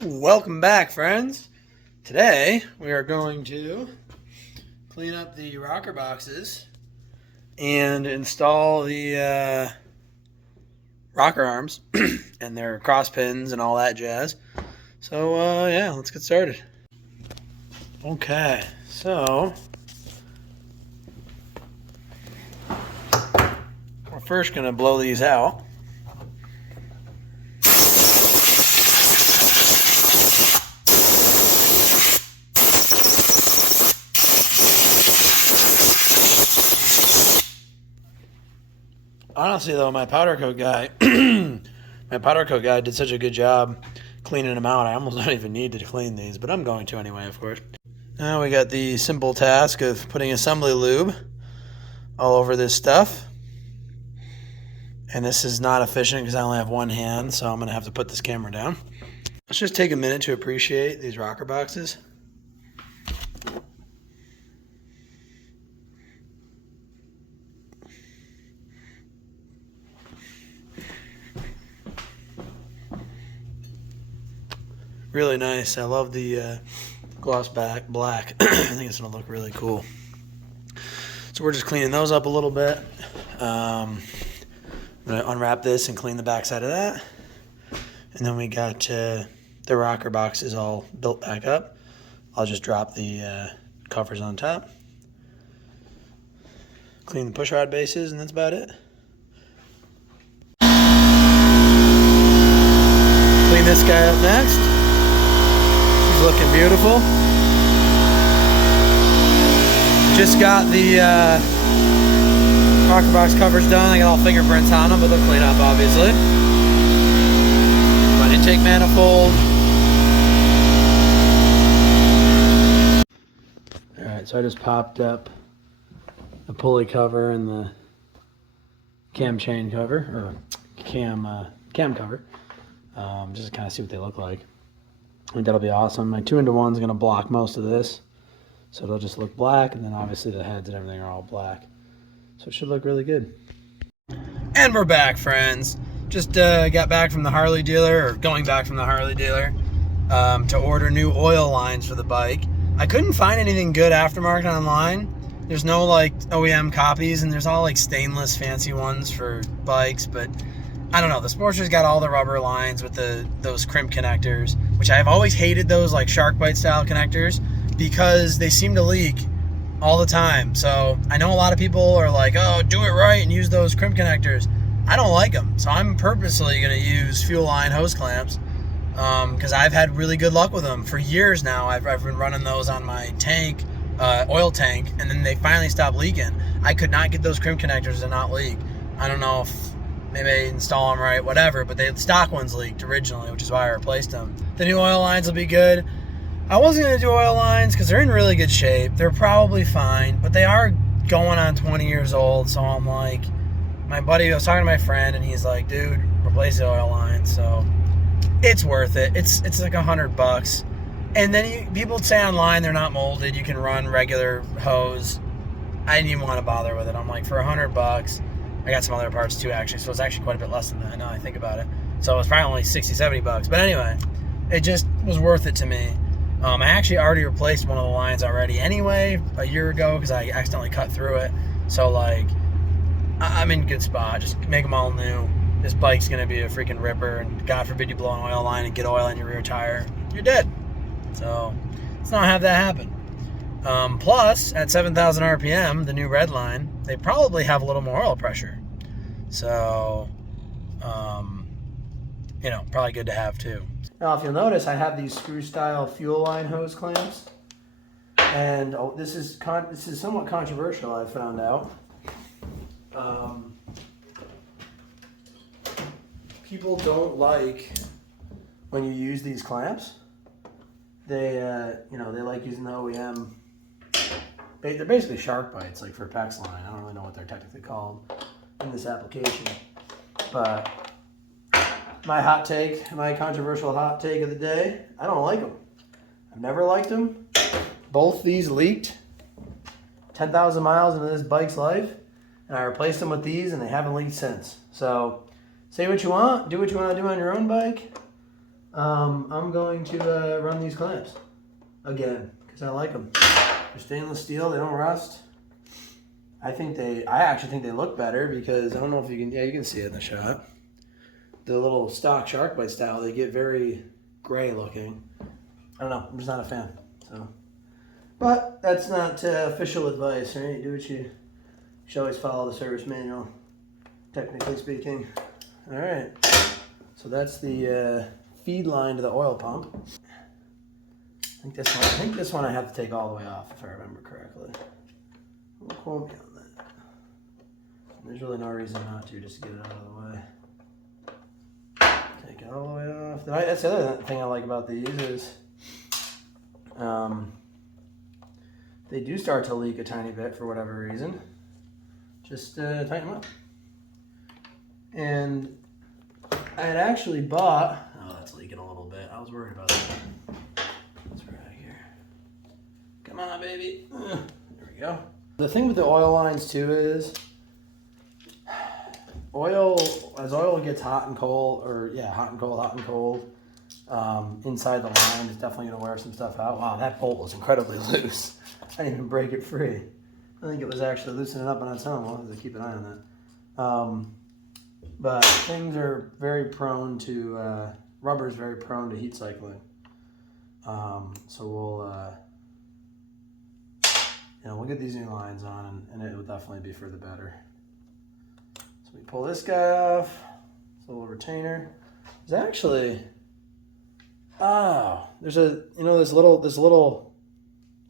Welcome back, friends. Today we are going to clean up the rocker boxes and install the rocker arms and their cross pins and all that jazz. So yeah, let's get started. Okay, so we're first going to blow these out. Honestly, though, my powder coat guy did such a good job cleaning them out. I almost don't even need to clean these, but I'm going to anyway, of course. Now we got the simple task of putting assembly lube all over this stuff. And this is not efficient because I only have one hand, so I'm going to have to put this camera down. Let's just take a minute to appreciate these rocker boxes. Really nice. I love the gloss black. I think it's going to look really cool. So we're just cleaning those up a little bit. I'm going to unwrap this and clean the backside of that. And then we got the rocker boxes all built back up. I'll just drop the covers on top. Clean the pushrod bases, and that's about it. Clean this guy up next. He's looking beautiful. Just got the rocker box covers done. I got all fingerprints on them, but they'll clean up, obviously. My intake manifold. Alright, so I just popped up the pulley cover and the cam chain cover, or cam cover, just to kind of see what they look like. I think that'll be awesome. My 2-into-1 is going to block most of this, so it'll just look black, and then obviously the heads and everything are all black. So it should look really good. And we're back, friends. Just got back from the Harley dealer, or going back from the Harley dealer, to order new oil lines for the bike. I couldn't find anything good aftermarket online. There's no like OEM copies, and there's all like stainless fancy ones for bikes, but I don't know. The Sportster's got all the rubber lines with those crimp connectors, which I've always hated those like shark bite style connectors because they seem to leak all the time. So I know a lot of people are like, oh, do it right and use those crimp connectors. I don't like them. So I'm purposely going to use fuel line hose clamps because I've had really good luck with them for years now. I've been running those on my tank, oil tank, and then they finally stopped leaking. I could not get those crimp connectors to not leak. I don't know if maybe I install them right, whatever, but the stock ones leaked originally, which is why I replaced them. The new oil lines will be good. I wasn't going to do oil lines because they're in really good shape. They're probably fine, but they are going on 20 years old, so I'm like, I was talking to my friend, and he's like, dude, replace the oil lines, so it's worth it. It's like $100. And then people say online they're not molded, you can run regular hose. I didn't even want to bother with it. I'm like, for $100, I got some other parts too, actually, so it's actually quite a bit less than that now I think about it. So it was probably only 60, 70 bucks. But anyway, it just was worth it to me. I actually already replaced one of the lines already anyway a year ago because I accidentally cut through it. So, like, I'm in a good spot. Just make them all new. This bike's going to be a freaking ripper, and God forbid you blow an oil line and get oil in your rear tire. You're dead. So, let's not have that happen. Plus, at 7,000 RPM, the new red line, they probably have a little more oil pressure. So, you know, probably good to have too. Now, if you'll notice, I have these screw-style fuel line hose clamps. And this is somewhat controversial, I found out. People don't like when you use these clamps. They like using the OEM. They're basically shark bites, like for a PEX line. I don't really know what they're technically called in this application. But my controversial hot take of the day, I don't like them. I've never liked them. Both these leaked 10,000 miles into this bike's life, and I replaced them with these, and they haven't leaked since. So say what you want, do what you want to do on your own bike. I'm going to run these clamps again because I like them. They're stainless steel. They don't rust. I actually think they look better because I don't know if you can. Yeah, you can see it in the shot. The little stock shark bite style, they get very gray looking. I don't know. I'm just not a fan. So, but that's not official advice, right? You do what you should always follow the service manual, technically speaking. All right. So that's the feed line to the oil pump. I think this one I have to take all the way off if I remember correctly. Don't quote me on that. There's really no reason not to, just to get it out of the way. Take it all the way off. That's the other thing I like about these is they do start to leak a tiny bit for whatever reason. Just tighten them up. And I had actually bought, oh, that's leaking a little bit. I was worried about that. Let's put it out here. Come on, baby. There we go. The thing with the oil lines too is as oil gets hot and cold, inside the line, it's definitely going to wear some stuff out. Wow, that bolt was incredibly loose. I didn't even break it free. I think it was actually loosening up on its own. We'll have to keep an eye on that. But things are very prone to, rubber is very prone to heat cycling. So we'll get these new lines on and it will definitely be for the better. So we pull this guy off, this little retainer. There's actually, there's this little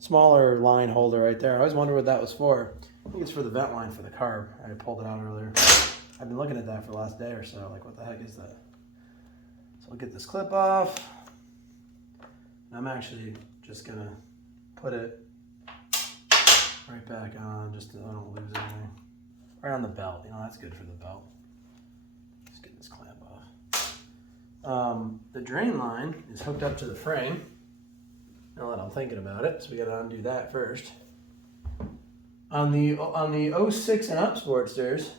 smaller line holder right there. I always wonder what that was for. I think it's for the vent line for the carb. I pulled it out earlier. I've been looking at that for the last day or so. Like, what the heck is that? So I'll get this clip off. I'm actually just gonna put it right back on, just so I don't lose anything. Right on the belt. That's good for the belt. Let's get this clamp off. The drain line is hooked up to the frame. Now that I'm thinking about it, so we gotta undo that first. On the 06 and up Sportsters,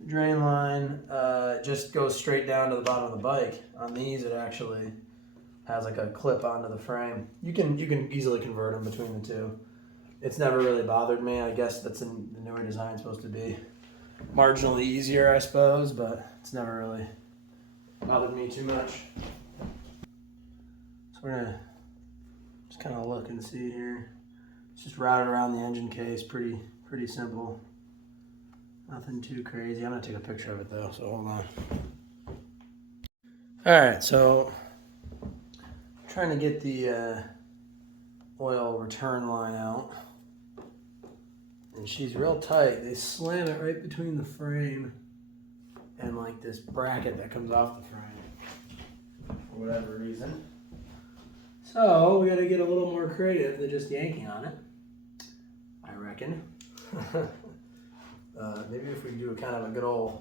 the drain line just goes straight down to the bottom of the bike. On these, it actually has like a clip onto the frame. You can easily convert them between the two. It's never really bothered me. I guess that's in the newer design supposed to be marginally easier, I suppose, but it's never really bothered me too much. So we're gonna just kind of look and see here. It's just routed around the engine case, pretty simple. Nothing too crazy. I'm gonna take a picture of it though, so hold on. All right, so I'm trying to get the oil return line out. And she's real tight. They slam it right between the frame and like this bracket that comes off the frame for whatever reason. So we got to get a little more creative than just yanking on it, I reckon. Maybe if we do a kind of a good old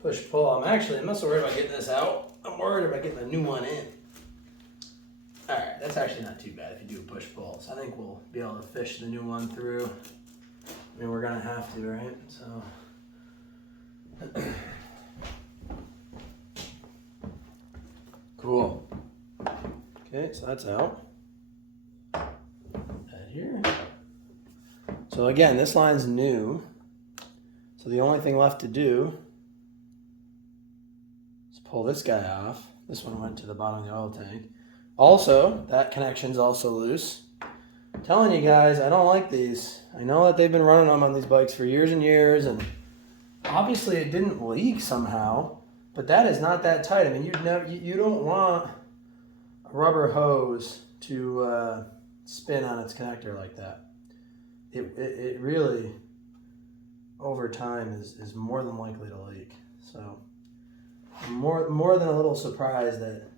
push-pull. I'm not so worried about getting this out. I'm worried about getting a new one in. All right, that's actually not too bad if you do a push-pull. So I think we'll be able to fish the new one through. I mean, we're gonna have to, right? So, cool. Okay, so that's out. That here. So again, this line's new. So the only thing left to do is pull this guy off. This one went to the bottom of the oil tank. Also, that connection's also loose. I'm telling you guys, I don't like these. I know that they've been running them on these bikes for years and years, and obviously it didn't leak somehow, but that is not that tight. I mean, you don't want a rubber hose to spin on its connector like that. It really, over time, is more than likely to leak. So I'm more than a little surprised that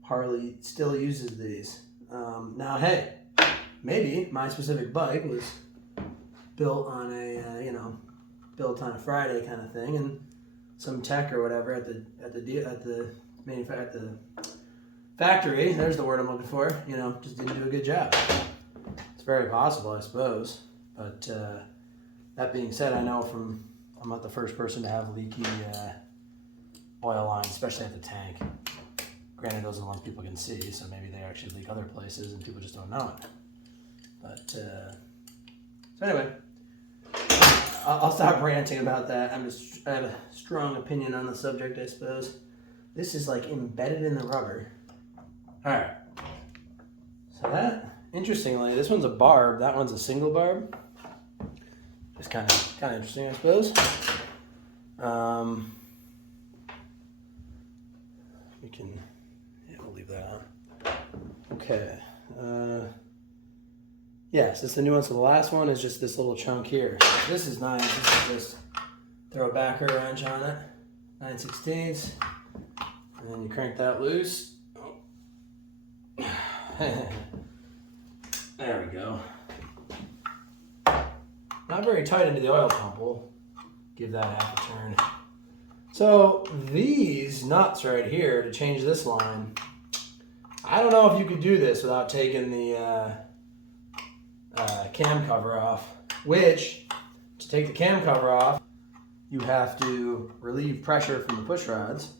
Harley still uses these. Now, hey, maybe my specific bike was built on a Friday kind of thing, and some tech or whatever at the factory. There's the word I'm looking for. Just didn't do a good job. It's very possible, I suppose. But that being said, I know I'm not the first person to have leaky oil lines, especially at the tank. Granted, those are the ones people can see, so maybe they actually leak other places and people just don't know it. But, so anyway, I'll stop ranting about that. I have a strong opinion on the subject, I suppose. This is like embedded in the rubber. All right. So that, interestingly, this one's a barb. That one's a single barb. Just kind of interesting, I suppose. We can, yeah, we'll leave that on. Okay. Yes, this is the new one. So the last one is just this little chunk here. This is nice. This is just throw a backer wrench on it, 9/16, and then you crank that loose. Oh. There we go. Not very tight into the oil pump. We'll give that half a turn. So these nuts right here to change this line, I don't know if you could do this without taking the cam cover off, which, to take the cam cover off, you have to relieve pressure from the push rods,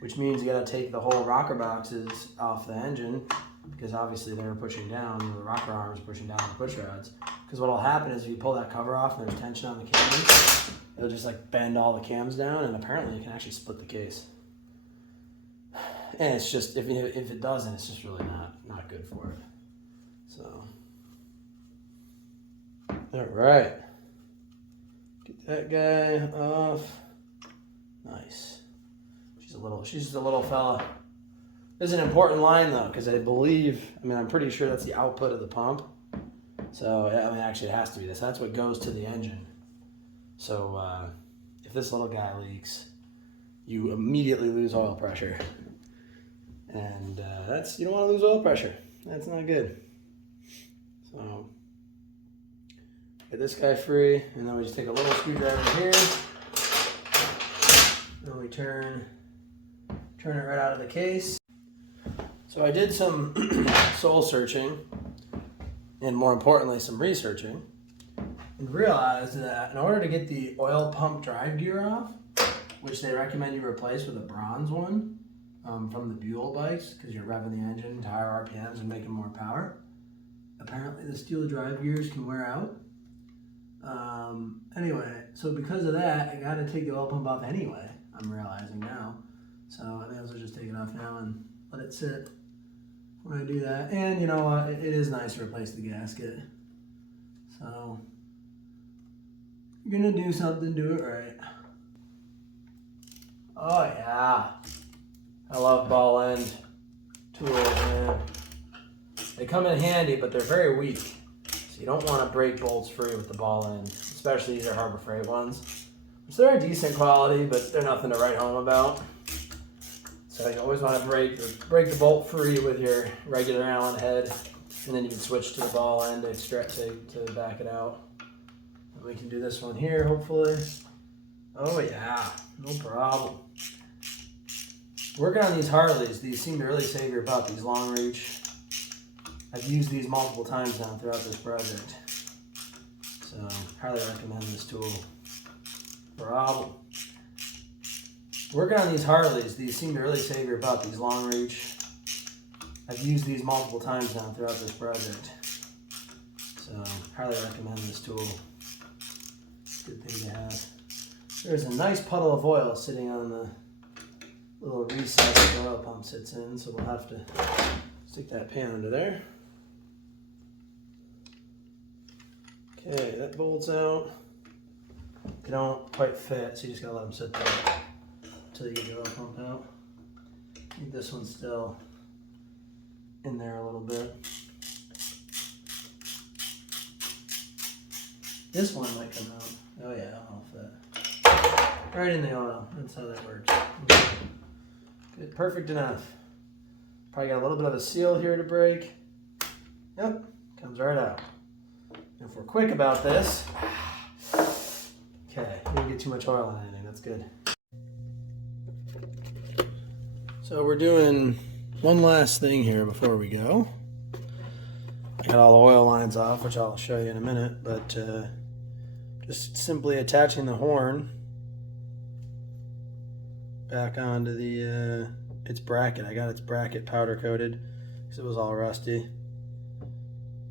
which means you got to take the whole rocker boxes off the engine, because obviously they're pushing down, the rocker arms are pushing down the push rods. Because what will happen is if you pull that cover off and there's tension on the cams, it'll just like bend all the cams down, and apparently you can actually split the case. And it's just, if it doesn't, it's just really not good for it. So, all right. Get that guy off. Nice. She's just a little fella. This is an important line though, because I'm pretty sure that's the output of the pump. So, actually it has to be this. That's what goes to the engine. So, if this little guy leaks, you immediately lose oil pressure. And you don't want to lose oil pressure. That's not good. So, get this guy free, and then we just take a little screwdriver here, and we turn it right out of the case. So I did some soul searching, and more importantly, some researching, and realized that in order to get the oil pump drive gear off, which they recommend you replace with a bronze one from the Buell bikes, because you're revving the engine to higher RPMs and making more power. Apparently the steel drive gears can wear out. Anyway, so because of that, I got to take the oil pump off anyway, I'm realizing now. So I may as well just take it off now and let it sit when I do that. And you know what, it is nice to replace the gasket. So, if you're gonna do something, do it right. Oh yeah, I love ball end tools, man. They come in handy, but they're very weak. So you don't want to break bolts free with the ball end, especially these are Harbor Freight ones. Which they're a decent quality, but they're nothing to write home about. So you always want to break the bolt free with your regular Allen head, and then you can switch to the ball end to extract to back it out. And we can do this one here, hopefully. Oh yeah, no problem. Working on these Harleys, these seem to really save your butt, these long reach. I've used these multiple times now throughout this project. So, highly recommend this tool. Problem. Working on these Harleys, these seem to really save your butt, these long reach. I've used these multiple times now throughout this project. So, highly recommend this tool. Good thing to have. There's a nice puddle of oil sitting on the little recess the oil pump sits in, so we'll have to stick that pan under there. Okay, that bolts out. They don't quite fit, so you just gotta let them sit there until you get the oil pump out. Keep this one still in there a little bit. This one might come out. Oh yeah, that'll fit. Right in the oil. That's how that works. Okay. Good, perfect enough. Probably got a little bit of a seal here to break. Yep, comes right out. If we're quick about this, okay, we didn't get too much oil on anything, that's good. So we're doing one last thing here before we go. I got all the oil lines off, which I'll show you in a minute, but just simply attaching the horn back onto the its bracket. I got its bracket powder coated because it was all rusty.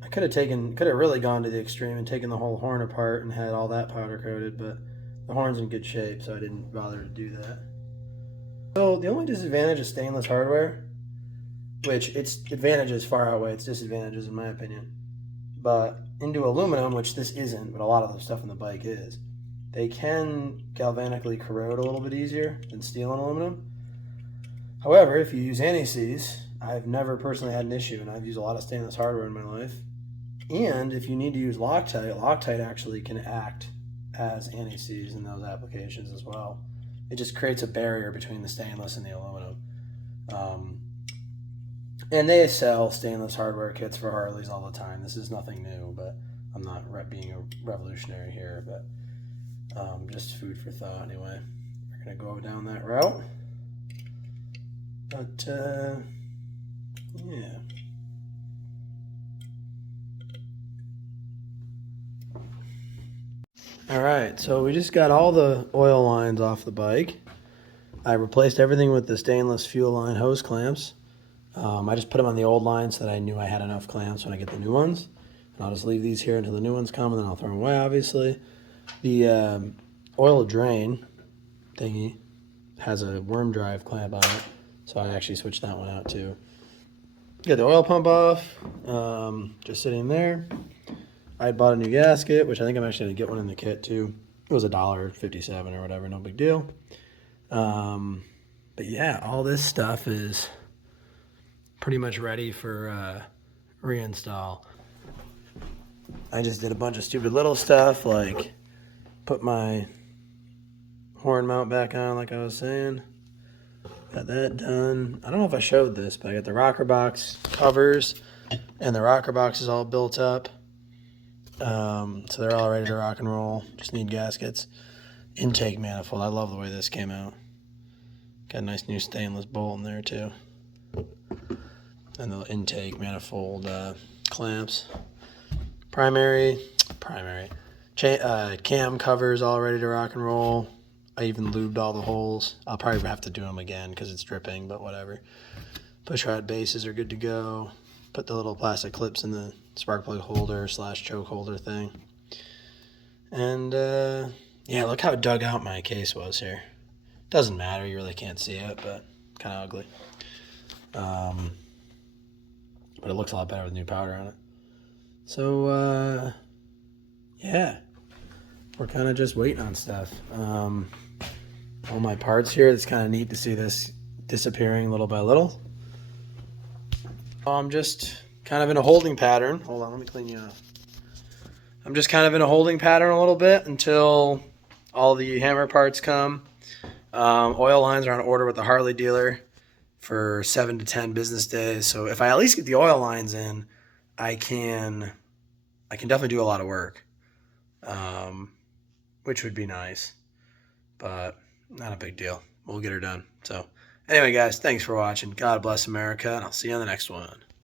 I could have really gone to the extreme and taken the whole horn apart and had all that powder coated, but the horn's in good shape, so I didn't bother to do that. So the only disadvantage of stainless hardware, which its advantages far outweigh its disadvantages in my opinion, but into aluminum, which this isn't, but a lot of the stuff in the bike is, they can galvanically corrode a little bit easier than steel and aluminum. However, if you use anti-seize, I've never personally had an issue, and I've used a lot of stainless hardware in my life. And if you need to use Loctite, Loctite actually can act as anti-seize in those applications as well. It just creates a barrier between the stainless and the aluminum. And they sell stainless hardware kits for Harleys all the time. This is nothing new, but I'm not being a revolutionary here, but just food for thought anyway. We're going to go down that route. But, yeah. All right, so we just got all the oil lines off the bike. I replaced everything with the stainless fuel line hose clamps. I just put them on the old lines so that I knew I had enough clamps when I get the new ones. And I'll just leave these here until the new ones come, and then I'll throw them away, obviously. The oil drain thingy has a worm drive clamp on it, so I actually switched that one out too. Get the oil pump off, just sitting there. I bought a new gasket, which I think I'm actually going to get one in the kit too. It was $1.57 or whatever, no big deal. But yeah, all this stuff is pretty much ready for reinstall. I just did a bunch of stupid little stuff, like put my horn mount back on like I was saying. Got that done. I don't know if I showed this, but I got the Rockerbox covers and the Rockerbox is all built up. So they're all ready to rock and roll. Just need gaskets. Intake manifold. I love the way this came out. Got a nice new stainless bolt in there too. And the intake manifold clamps. Primary. Cam covers all ready to rock and roll. I even lubed all the holes. I'll probably have to do them again because it's dripping, but whatever. Push rod bases are good to go. Put the little plastic clips in the spark plug holder / choke holder thing. And yeah, look how dug out my case was here. Doesn't matter, you really can't see it, but kind of ugly. But it looks a lot better with new powder on it. So yeah, we're kind of just waiting on stuff. All my parts here, it's kind of neat to see this disappearing little by little. I'm just kind of in a holding pattern. Hold on, let me clean you up. I'm just kind of in a holding pattern a little bit until all the hammer parts come. Oil lines are on order with the Harley dealer for 7 to 10 business days. So if I at least get the oil lines in, I can definitely do a lot of work, which would be nice, but not a big deal. We'll get her done. So anyway, guys, thanks for watching. God bless America, and I'll see you on the next one.